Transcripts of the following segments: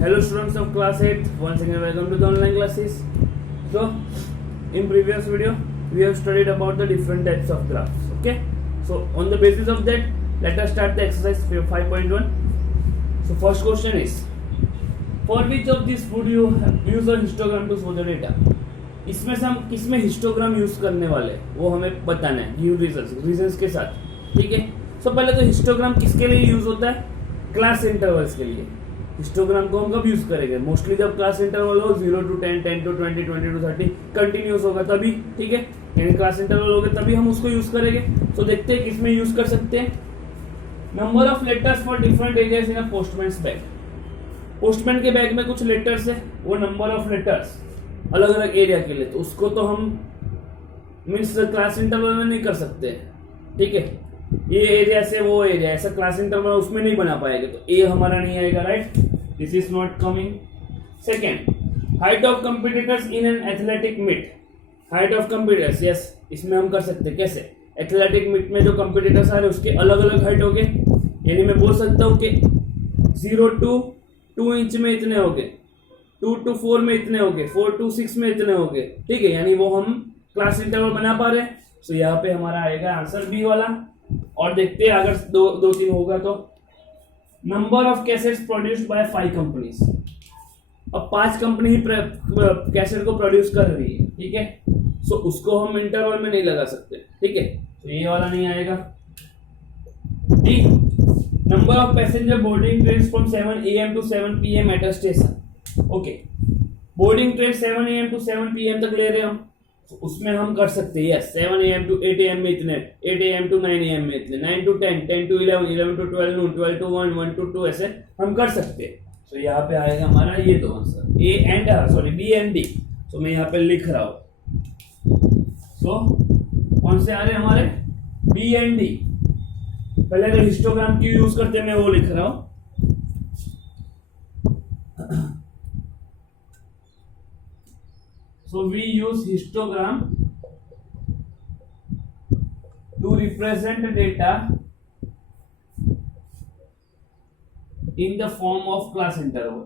Hello students of class 8, once again welcome to the online classes. So in previous video we have studied about the different types of graphs. Okay, so on the basis of that let us start the exercise 5.1. So first question is, for which of these would you use a histogram to show the data? इसमें से हम किस में histogram use करने वाले वो हमें बताना है, गिव रीजंस के साथ. ठीक है, सो पहले तो हिस्टोग्राम किसके लिए यूज होता है? क्लास इंटरवल्स के लिए. हिस्टोग्राम को हम कब यूज करेंगे? मोस्टली जब क्लास इंटरवल हो 0 to 10, 10 to 20, 20 to 30 कंटिन्यूस होगा तभी. ठीक है, यानी क्लास इंटरवल होगा तभी हम उसको यूज करेंगे. तो देखते हैं किसमें यूज कर सकते हैं. Number of letters for different areas in a postman's bag. Postman के बैग में कुछ लेटर्स है, वो नंबर ऑफ लेटर्स अलग अलग एरिया के लिए, तो उसको तो हम मीन्स क्लास इंटरवल में नहीं कर सकते. ठीक है, ये एरिया से वो एरिया ऐसा क्लास इंटरवल उसमें नहीं बना पाएंगे, तो ए हमारा नहीं आएगा. Right, this is not coming. Second, height of competitors in an athletic meet. Height of competitors, yes, इसमें हम कर सकते. कैसे? एथलेटिक मीट में जो कंपिटिटर्स आ रहे हैं उसके अलग अलग हाइट हो गए, यानी मैं बोल सकता हूँ कि 0 to 2 इंच में इतने हो गए, 2 to 4 में इतने हो गए, 4 to 6 में इतने हो गए. ठीक है, यानी वो हम क्लास इंटरवल बना पा रहे हैं. सो यहाँ पे हमारा आएगा आंसर बी वाला. और देखते हैं अगर दो तीन होगा तो. Number of cassettes produced by 5 companies. अब 5 कंपनी ही कैसेट को प्रोड्यूस कर रही है. ठीक है, सो उसको हम इंटरवल में नहीं लगा सकते. ठीक है, तो ये वाला नहीं आएगा. D, number of passenger boarding train from 7 AM to 7 PM at a station. Okay, boarding train 7 AM to 7 PM तक ले रहे हम, तो उसमें हम कर सकते हैं. यस, 7 AM to 8 AM में इतने, 8 AM to 9 AM में इतने, 9 to 10, 10 to 11, 11 to 12 Noon, 12 to 1, 1 to 2 ऐसे हम कर सकते हैं. तो यहाँ पे आएगा हमारा ये दो answer, A and B and D. तो मैं यहाँ पे लिख रहा हूँ. सो कौन से आ रहे हैं हमारे? B and D. पहले अगर हिस्टोग्राम क्यों यूज करते हैं मैं वो लिख रहा हूँ. So we use histogram to represent data in the form of class interval.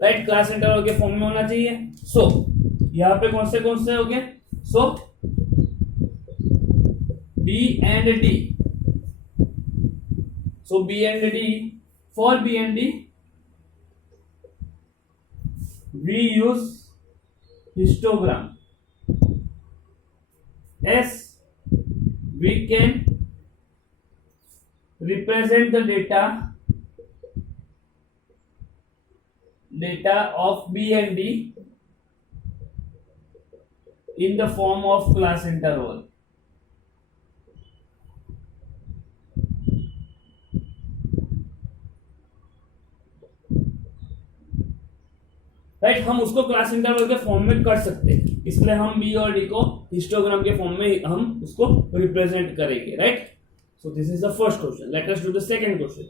Right, class interval के फॉर्म में होना चाहिए. सो यहाँ पे कौन से हो गए? So B and D. So B and D, for B and D we use histogram as we can represent the data of B and D in the form of class interval. Right, हम उसको class interval के form में कर सकते हैं, इसलिए हम B और डी को हिस्टोग्राम के फॉर्म में हम उसको रिप्रेजेंट करेंगे. Right, so this is the first question. Let us do the second question.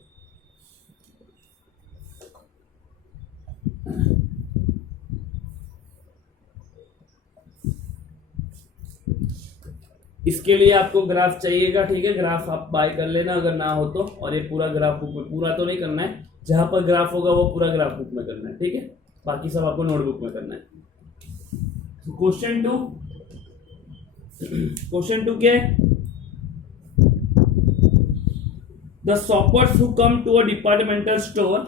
इसके लिए आपको ग्राफ चाहिएगा. ठीक है, ग्राफ आप बाय कर लेना अगर ना हो तो. और ये पूरा ग्राफ बुक में, पूरा तो नहीं करना है, जहां पर ग्राफ होगा वो पूरा ग्राफ बुक में करना है. ठीक है, बाकी सब आपको नोटबुक में करना है. क्वेश्चन टू क्या है? The shoppers who come to a departmental store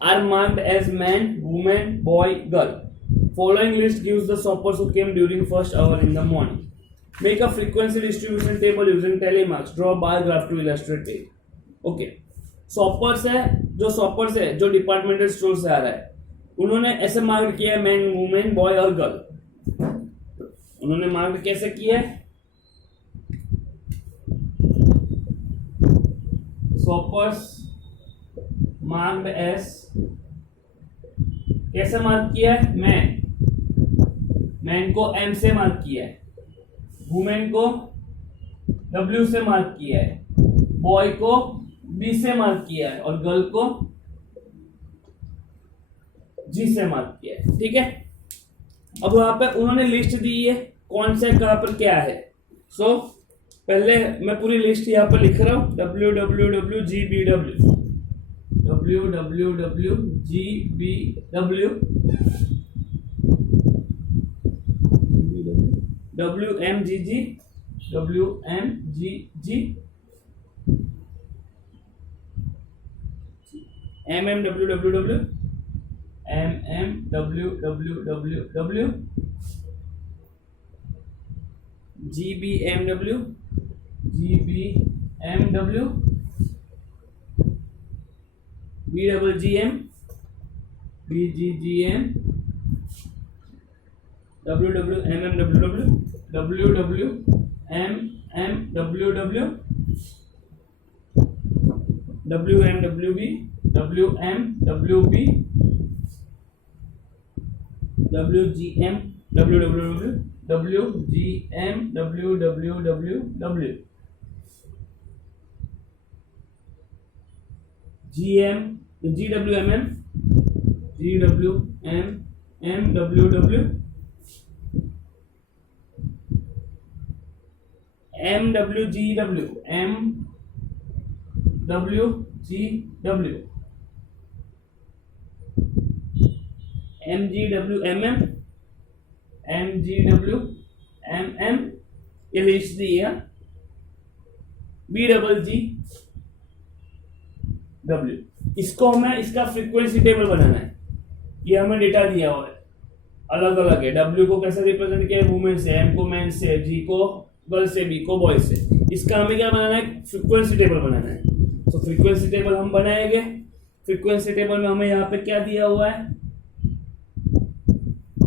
are marked as man, women, boy, girl. Following list gives the shoppers who came during first hour in the morning. Make a frequency distribution table using tally marks. Draw bar graph to illustrate it. Okay, shoppers है जो departmental store से आ रहा है, उन्होंने ऐसे mark किया है man, women, boy और गर्ल. उन्होंने मार्क कैसे किया है? शॉपर्स मार्क्ड एस, कैसे मार्क किया है? मैन को एम से मार्क किया है, वुमेन को डब्ल्यू से मार्क किया है, बॉय को बी से मार्क किया है और गर्ल को जी से मार्क किया है. ठीक है, अब वहां पे उन्होंने लिस्ट दी है कौन से कहां पर क्या है. सो पहले मैं पूरी लिस्ट यहाँ पर लिख रहा हूँ, www.gbw, www.gbw, wmgg, mmwww, mmwww, gbmw, bggm, bggm, www, www, mmww, wmwb, wmwb, wgm, www, wgm, www, gm, gwmm, gwm, mww, mwgw, mwgw, mgwmm, mgwmm, ये लिस्ट दी है, bggw, इसको हमें इसका फ्रीक्वेंसी टेबल बनाना है। ये हमें डेटा दिया हुआ है, अलग अलग है। W को कैसे रिप्रेजेंट किया है, वुमेन से, M को मैन से, G को गर्ल से, B को बॉय से। इसका हमें क्या बनाना है, फ्रीक्वेंसी टेबल बनाना है। तो फ्रीक्वेंसी टेबल हम बनाएंगे। फ्रीक्वेंसी टेबल में हमें यहाँ पे क्या दिया हुआ है,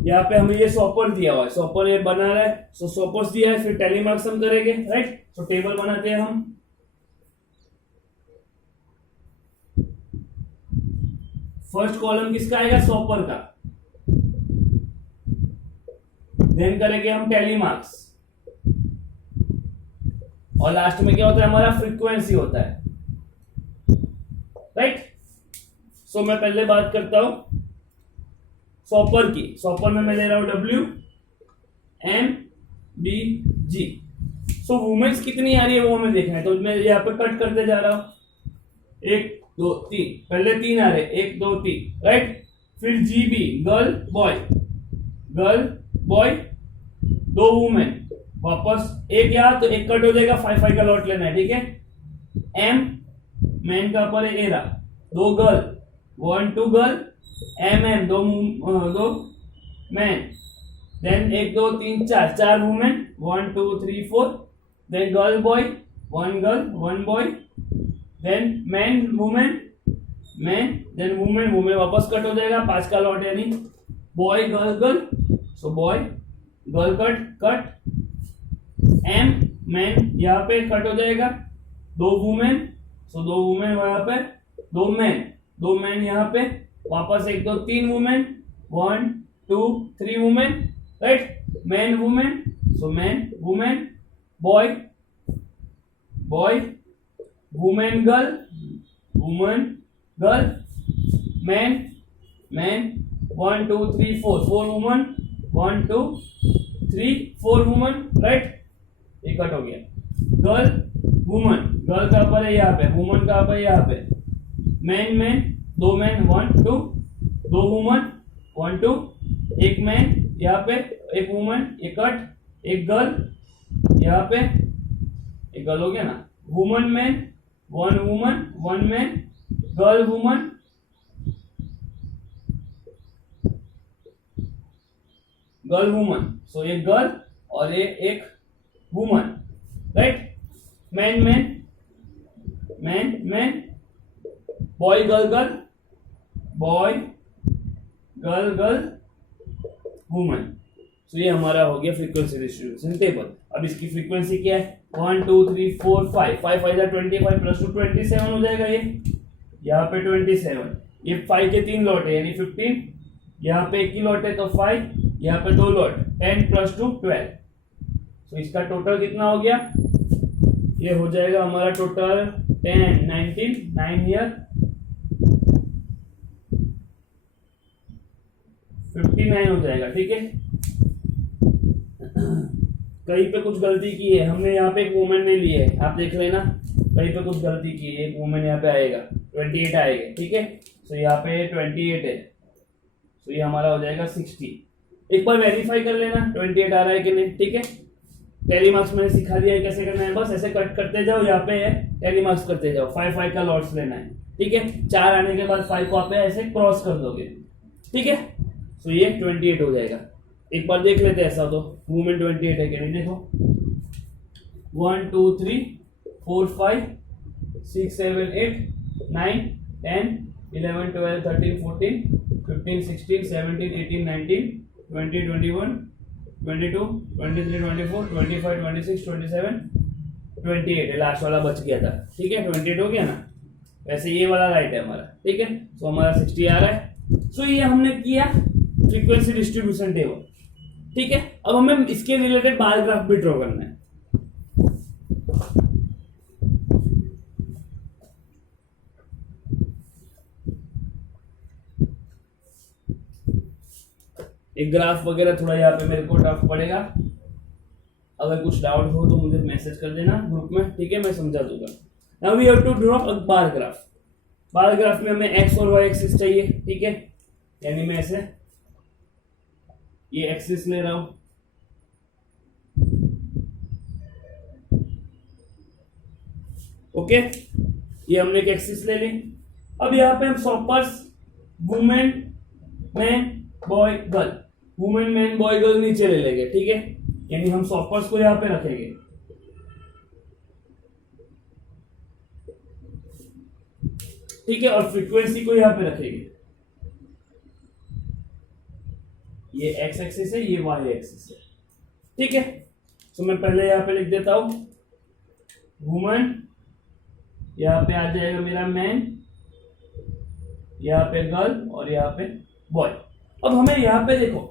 यहाँ पे हमें ये सॉपर दिया हुआ है, सॉपर ये बना रहा है, सो सॉपर्स दिया है, फिर टैली मार्क्स हम करेंगे, राइट। तो टेबल बनाते हैं हम। फर्स्ट कॉलम किसका आएगा, सॉपर का, देन करेंगे हम टैली मार्क्स, और लास्ट में क्या होता है, हमारा फ्रीक्वेंसी होता है, राइट। सो मैं पहले बात करता हूं सॉपर की। सॉपर में मैं ले रहा हूं WMBG। सो वुमेन्स कितनी आ रही है वो हमें देखना है, तो मैं यहाँ पे कट करते जा रहा हूं, 1 2 3, पहले 3 आ रहे, 1 2 3, राइट। फिर GB, गर्ल बॉय, 2 वुमेन, वापस एक यहाँ, तो एक कट हो जाएगा, 5 5 का लॉट लेना है, ठीक है। M, मैन का ऊपर ए रहा, 2 girl, 1 2 girl, MM, 2 man, then 1 2 3 4 women, 1 2 3 4, then girl boy, 1 girl 1 boy, then man women, then women वापस कट हो जाएगा, 5 का लॉट, यानी boy girl, so boy girl cut, M man यहाँ पे कट हो जाएगा, 2 वुमेन, सो 2 वुमेन वहां पे, 2 मैन यहाँ पे, वापस 1 2 3 women, 1 2 3 women, right. Man women, so man women, boy women girl, man 1 2 3 4 woman, 1 2 3 4 woman, right. ये कट हो गया। गर्ल का ऊपर है यहाँ पे, वुमन का ऊपर यहाँ पे, मैन 2 मैन 1 2, 2 वुमन 1 2, 1 मैन यहाँ पे, 1 वुमन, एक कट, 1 गर्ल यहाँ पे, एक गर्ल हो गया ना, woman man 1 woman 1 man, girl woman, so एक गर्ल और एक woman, right. Man boy girl, woman. So ये हमारा हो गया फ्रीक्वेंसी डिस्ट्रीब्यूशन टेबल। अब इसकी फ्रीक्वेंसी क्या है, 1 2 3 4 5, 5 5 25 प्लस 2 27 हो जाएगा। ये यहाँ पे 27, ये 5 के 3 लॉट है यानी 15, यहाँ पे 1 ही लॉट है तो 5, यहाँ पे 2 लॉट, 10 प्लस 2 12। तो इसका टोटल कितना हो गया, ये हो जाएगा हमारा टोटल 10 19 9 ईयर 59 हो जाएगा, ठीक है। कहीं पे कुछ गलती की है हमने, यहाँ पे एक वुमेन नहीं ली है, आप देख लेना कहीं पे कुछ गलती की है, एक वुमेन यहाँ पे आएगा 28 आएगा, ठीक है। सो यहाँ पे 28 है, तो ये हमारा हो जाएगा 60। एक बार वेरीफाई कर लेना 28 आ रहा है कि नहीं, ठीक है। टैली मार्क्स मैंने सिखा दिया है कैसे करना है, बस ऐसे कट करते जाओ, यहाँ पे है टैली मार्क्स करते जाओ, 5 का लॉट्स लेना है, ठीक है। 4 आने के बाद 5 को आप ऐसे क्रॉस कर दोगे, ठीक है। सो ये 28 हो जाएगा। एक बार देख लेते हैं ऐसा तो वुमेन 28 है कि नहीं, देखो 1 2 3 4 5 6 7 8 9 10 11 12 13 14 15 16 17 18 19 20 21 22 23 24 25 26 27 28 लास्ट वाला बच गया था, ठीक है। 28 हो गया ना, वैसे ये वाला राइट है हमारा, ठीक है। सो हमारा 60 आ रहा है। सो ये हमने किया फ्रीक्वेंसी डिस्ट्रीब्यूशन टेबल, ठीक है। अब हमें इसके रिलेटेड बार ग्राफ भी ड्रॉ करना है। एक ग्राफ वगैरह थोड़ा यहाँ पे मेरे को टफ पड़ेगा, अगर कुछ डाउट हो तो मुझे मैसेज कर देना ग्रुप में, ठीक है, मैं समझा दूंगा। Now we have to draw a bar graph. Bar graph में हमें एक्स और वाई एक्सिस चाहिए, ठीक है। यानी मैं ऐसे ये एक्सिस ले रहा हूं, ओके, ये हमने एक एक्सिस ले ली। अब यहाँ पे हम shoppers women man boy girl, women man boy girl नीचे ले लेंगे, ठीक है। यानी हम शॉपर्स को यहाँ पे रखेंगे, ठीक है, और फ्रीक्वेंसी को यहाँ पे रखेंगे। ये एक्स एक्सिस है, ये वाई एक्सिस है, ठीक है। तो मैं पहले यहाँ पे लिख देता हूं वुमन, यहाँ पे आ जाएगा मेरा मैन, यहाँ पे गर्ल और यहाँ पे बॉय। अब हमें यहाँ पे देखो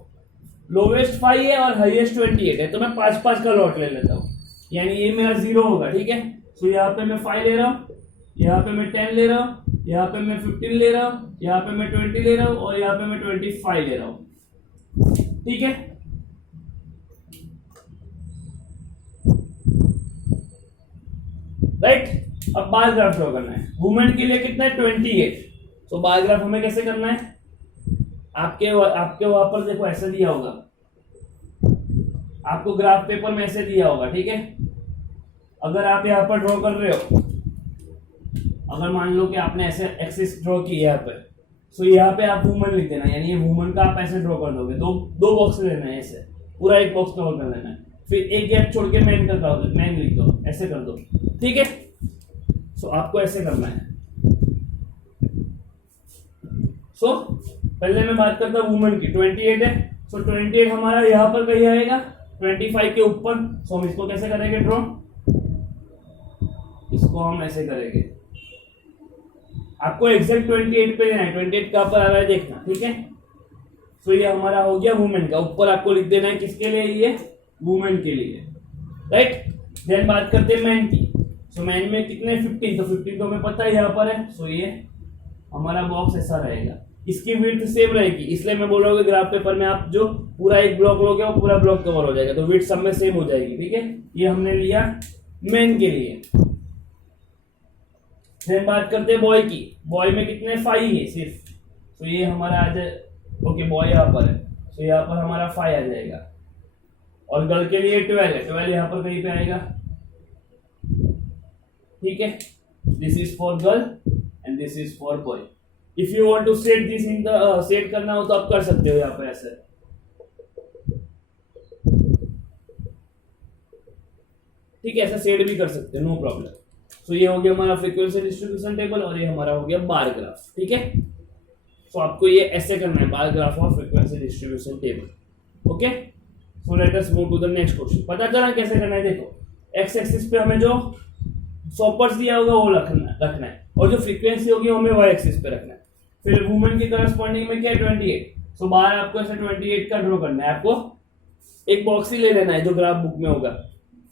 लोवेस्ट 5 है और हाईएस्ट 28 है, तो मैं 5 का लॉट ले लेता हूँ, यानी ये मेरा 0 होगा, ठीक है। तो यहाँ पे मैं 5 ले रहा हूँ, यहाँ पे मैं 10 ले रहा हूँ, यहाँ पे मैं 15 ले रहा हूँ, यहाँ पे मैं 20 ले रहा हूँ और यहाँ पे मैं 25 ले रहा हूँ, ठीक है। राइट, अब बार ग्राफ ड्रॉ करना है। वुमेन के लिए कितना है 28। तो बार ग्राफ हमें कैसे करना है, आपके वहां पर देखो ऐसे दिया होगा, आपको ग्राफ पेपर में ऐसे दिया होगा, ठीक है। अगर आप यहाँ पर ड्रॉ कर रहे हो, अगर मान लो कि आपने ऐसे एक्सिस ड्रॉ की यहाँ पे, तो यहाँ पे आप वुमन लिख देना, यानी ये वुमन का आप ऐसे ड्रॉ कर दोगे, दो बॉक्स लेना है, ऐसे पूरा एक बॉक्स कवर कर लेना है, फिर एक गैप छोड़ के मैन करता हो, मैन लिख दो, ऐसे कर दो, ठीक है। सो आपको ऐसे करना है। सो पहले मैं बात करता हूँ वुमन की, 28 है। सो 28 हमारा यहाँ पर कहीं आएगा 25 के ऊपर। सो हम इसको कैसे करेंगे ड्रॉ, इसको हम ऐसे करेंगे, आपको एग्जैक्ट 28 पे लेना है, 28 कहां पर आ रहा है देखना, ठीक है। सो ये हमारा हो गया वुमेन का, ऊपर आपको लिख देना है किसके लिए, ये वुमेन के लिए, राइट। देन बात करते हैं मैन की। सो मैन में कितने 15, तो 15 तो हमें पता है यहाँ पर है। सो ये हमारा बॉक्स ऐसा रहेगा, इसकी विड्थ सेम रहेगी, इसलिए मैं बोल रहा हूँ कि ग्राफ पेपर में आप जो पूरा एक ब्लॉक लोगे वो पूरा ब्लॉक कवर हो जाएगा, तो विड्थ सब में सेम हो जाएगी, ठीक है। ये हमने लिया मैन के लिए। फिर बात करते हैं बॉय की। बॉय में कितने 5 है सिर्फ, तो ये हमारा आ जाए, ओके बॉय यहाँ पर है, तो यहाँ पर हमारा 5 आ जाएगा। और गर्ल के लिए 12 है, 12 यहाँ पर कहीं पे आएगा, ठीक है। This is for girl and this is for boy. If you want to set this in the, set करना हो तो आप कर सकते हो यहाँ पे ऐसे, ठीक है, ऐसा सेट भी कर सकते हो, नो प्रॉब्लम। तो ये हो गया हमारा फ्रीक्वेंसी डिस्ट्रीब्यूशन टेबल और ये हमारा हो गया बार ग्राफ, ठीक है। तो आपको ये ऐसे करना है, बार ग्राफ और frequency distribution table, okay. So let us move to the next question. पता चला कैसे करना है, देखो एक्स एक्सिस पे हमें जो सॉपर्स दिया होगा वो रखना है और जो फ्रीक्वेंसी होगी हमें वाई एक्सिस पे रखना है। फिर वुमेन के करस्पॉन्डिंग में क्या है 28। सो बाहर आपको ऐसे 28 का ड्रॉ करना है, आपको एक बॉक्स ही ले लेना है जो ग्राफ बुक में होगा,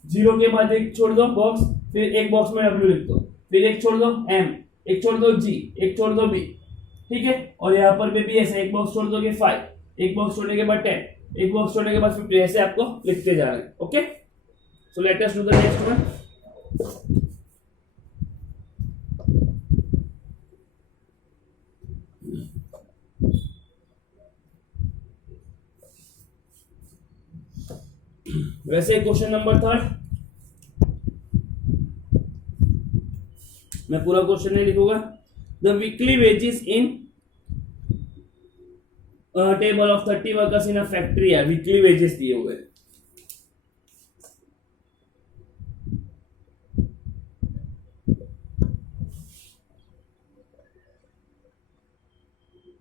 0 के बाद एक छोड़ दो बॉक्स, फिर एक बॉक्स में W लिख दो, फिर एक छोड़ दो M, एक छोड़ दो G, एक छोड़ दो B, ठीक है। और यहाँ पर भी ऐसे एक बॉक्स छोड़ दोगे 5, एक बॉक्स छोड़ने के बाद 10, एक बॉक्स छोड़ने के बाद 50, ऐसे आपको लिखते जाना है, okay. So let us do the next one. वैसे क्वेश्चन नंबर 3, मैं पूरा क्वेश्चन नहीं लिखूंगा. The weekly wages in table of 30 workers in a factory है, वीकली वेजेस दिए हुए.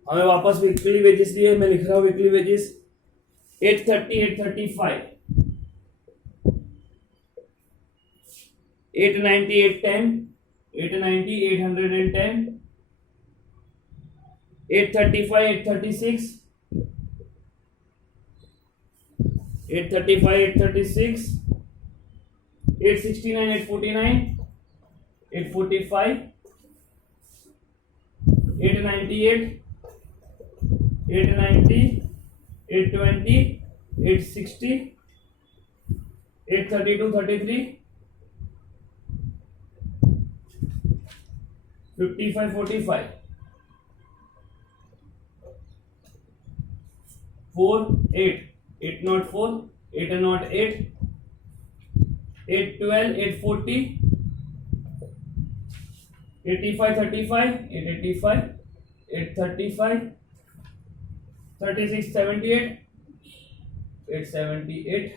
हमें वापस वीकली वेजेस दिए, मैं लिख रहा हूं वीकली वेजेस 830, 835, 890, 810, 890, 810, 835, 836, 835, 836, 869, 849, 845, 898, 890, 820, 860, 832, 33, 55, 45, 4, 8, 804, 808, 812, 840, 85, 35, 885, 835, 36, 78, 878,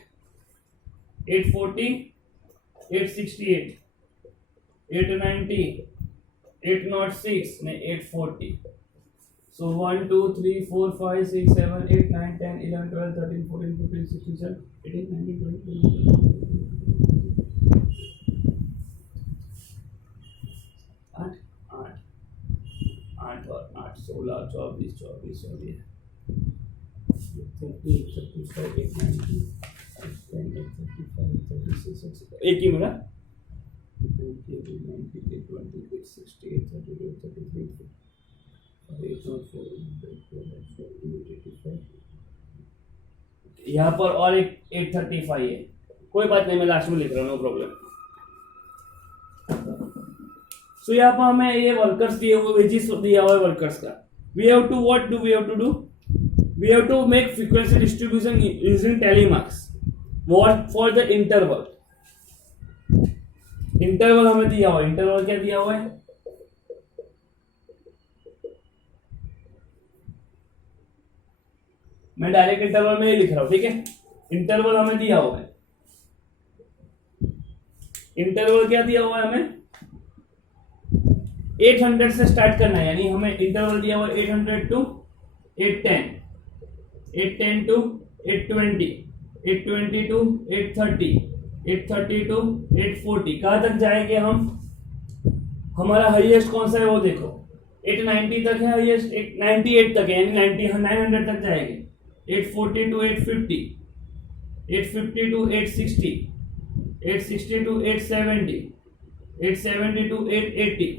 840, 868, 890, 806, 840. So 1, 2, 3, 4, 5, 6, 7, 8, 9, 10, 11, 12, 13, 14, 15, 16, 17, 18, 19, 20, 21, 8 और 8, 16, 24, 24 हो गया. 30, 35, 8, 10, 35, 36, एक ही मिला. 28, 29, 28, 60, 32, 33, 8, यहाँ पर और एक 835 है. कोई बात नहीं, मैं लास्ट में लिख रहा हूँ, नो प्रॉब्लम. सो यहाँ पर हमें ये वर्कर्स दिए हुए, वेजेस दिया हुआ है वर्कर्स का. We have to what do we have to do, we have to make frequency distribution using tally marks. What for the interval. Interval हमें दिया हुआ है. इंटरवल क्या दिया हुआ है, मैं डायरेक्ट इंटरवल में ही लिख रहा हूं, ठीक है. इंटरवल हमें दिया हुआ है. इंटरवल क्या दिया हुआ है हमें, 800 से स्टार्ट करना है. यानी हमें इंटरवल दिया हुआ है 800 टू 810, 810 टू 820, 820 टू 830, 830 टू 840. कहां तक जाएंगे हम, हमारा हाईएस्ट कौन सा है वो देखो. 890 तक है हाईएस्ट, 898 तक है, यानी 900 तक जाएंगे. 840 टू 850, 850 टू 860, 860 टू 870, 870 टू 880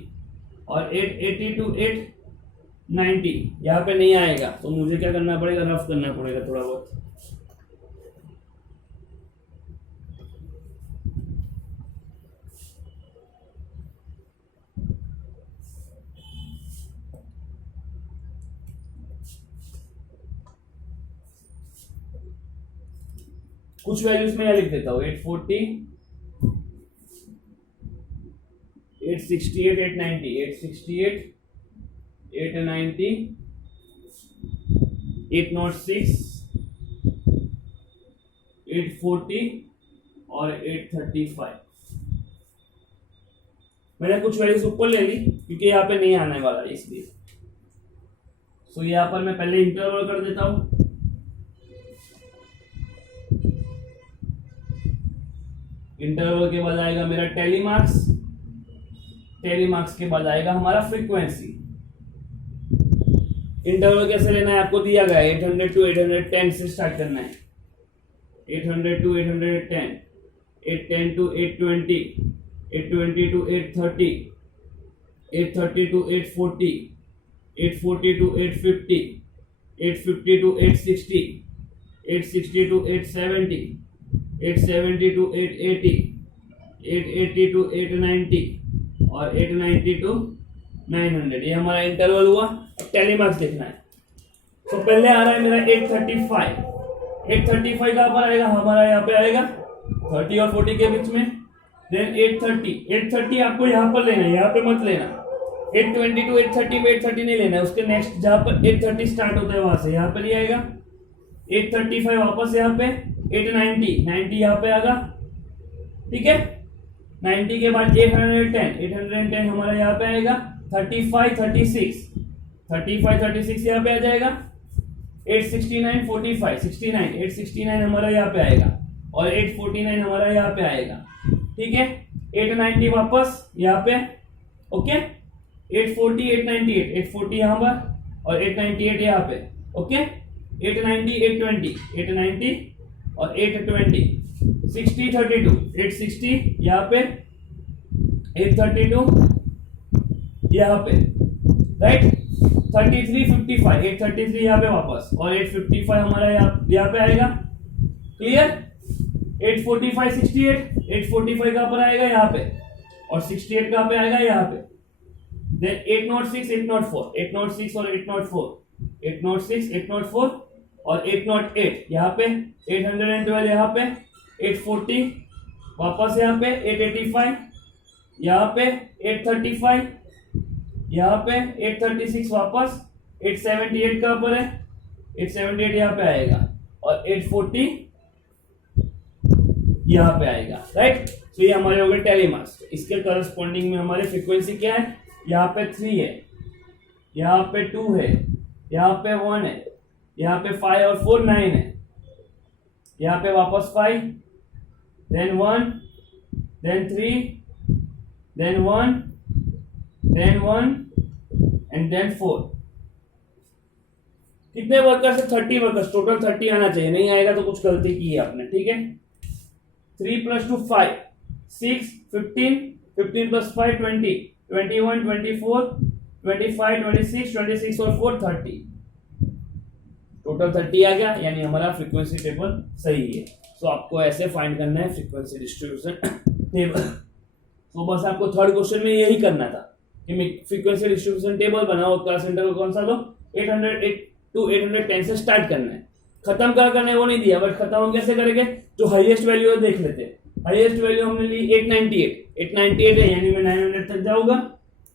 और 880 टू 890. यहाँ पे नहीं आएगा तो मुझे क्या करना पड़ेगा, रफ करना पड़ेगा थोड़ा बहुत. कुछ वैल्यूज में यह लिख देता हूं, 840, 868, 890, 868, 890, 806, 840 और 835. मैंने कुछ वैल्यूज ऊपर ले ली क्योंकि यहाँ पे नहीं आने वाला इसलिए. सो यहाँ पर मैं पहले इंटरवल कर देता हूं. इंटरवल के बाद आएगा मेरा टैली मार्क्स, टैली मार्क्स के बाद आएगा हमारा फ्रीक्वेंसी. इंटरवल कैसे लेना है आपको दिया गया है, 800 टू 810 से स्टार्ट करना है. 800 to 810, 810 to 820, 820 to 830, 830 to 840, 840 to 850, 850 to 860, 860 to 870, 870 to 880, 880 to 890 और 890 to 900, ये हमारा इंटरवल हुआ। अब टैली मार्क्स देखना है। तो पहले आ रहा है मेरा 835, 835 कहाँ पर आएगा, हमारा यहाँ पे आएगा 30 और 40 के बीच में। देन 830, 830 आपको यहाँ पर लेना है, यहाँ पे मत लेना। 820 टू 830 पे 830 नहीं लेना है, उसके नेक्स्ट जहाँ पर 830 स्टार्ट होता है वहां से यहाँ पे नहीं आएगा। 835 वापस यहाँ पे, 890, 90 यहाँ पे आएगा, ठीक है। 90 के बाद 810, 810 हमारा यहाँ पे आएगा। 35, 36, 35, 36 यहाँ पे आ जाएगा। 869, 45, 69, 869 हमारा यहाँ पे आएगा और 849 हमारा यहाँ पे आएगा, ठीक है। 890 वापस यहाँ पे, ओके। 840, 898, 840 यहाँ पर और 898 यहाँ पे, ओके। 890, 820, 890 और 820, 60, 32, 860 यहाँ पे, 832 यहाँ पे, राइट। 33, 55, 833 यहाँ पे वापस और 855 हमारा यहाँ पे आएगा, क्लियर। 845, 68, 845 कहाँ पर आएगा, यहाँ पे, और 68 कहाँ पे आएगा, यहाँ पे। देन 806, 804, 806 और 804, 806, 804 और 808 यहाँ पे, 812 यहाँ पे, 840 वापस यहाँ पे, 885 यहाँ पे, 835 यहाँ पे, 836 वापस, 878 कहाँ पर है, 878 यहाँ पे आएगा और 840 यहाँ पे आएगा, राइट। तो ये हमारे हो गए टैली मार्क्स। इसके करस्पॉन्डिंग में हमारे फ्रीक्वेंसी क्या है, यहाँ पे 3 है, यहाँ पे 2 है, यहाँ पे 1 है, यहाँ पे 5 और 4 9 है, यहाँ पे वापस 5, then 1, then 3, then 1, then 1 and then 4। कितने वर्कर्स है, 30 वर्कर्स, टोटल 30 आना चाहिए, नहीं आएगा तो कुछ गलती की है आपने, ठीक है। 3 + 2 5, 6, 15, 15 + 5 20, 21, 24, 25, 26, 26 और 4 30, टोटल 30 आ गया, यानी हमारा फ्रीक्वेंसी टेबल सही है। तो आपको ऐसे फाइंड करना है फ्रीक्वेंसी डिस्ट्रीब्यूशन टेबल। तो बस आपको थर्ड क्वेश्चन में यही करना था कि फ्रीक्वेंसी डिस्ट्रीब्यूशन टेबल बनाओ, क्लास इंटरवल कौन सा लो, 808 to 810 से स्टार्ट करना है। खत्म क्या करना है वो नहीं दिया, बट खत्म हम कैसे करेंगे, जो हाईएस्ट वैल्यू है देख लेते हैं। हाईएस्ट वैल्यू हमने ली 898 है, यानी मैं 900 तक जाऊंगा,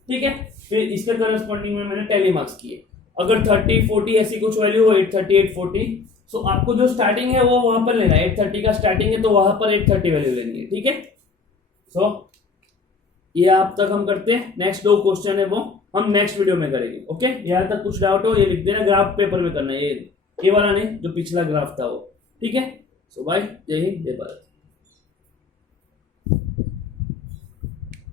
ठीक है। फिर इसके करस्पॉन्डिंग में मैंने टैली मार्क्स किए। अगर 30, 40 ऐसी कुछ वैल्यू हो, 830, 840, सो आपको जो स्टार्टिंग है वो वहां पर लेना है। 830 का स्टार्टिंग है तो वहां पर 830 वैल्यू लेनी है, ठीक है। सो ये आप तक हम करते हैं। नेक्स्ट 2 क्वेश्चन है वो हम नेक्स्ट वीडियो में करेंगे, ओके। यहाँ तक कुछ डाउट हो ये लिख देना, ग्राफ पेपर में करना है, ये वाला नहीं जो पिछला ग्राफ था वो, ठीक है। सो बाय, जय हिंद, जय भारत।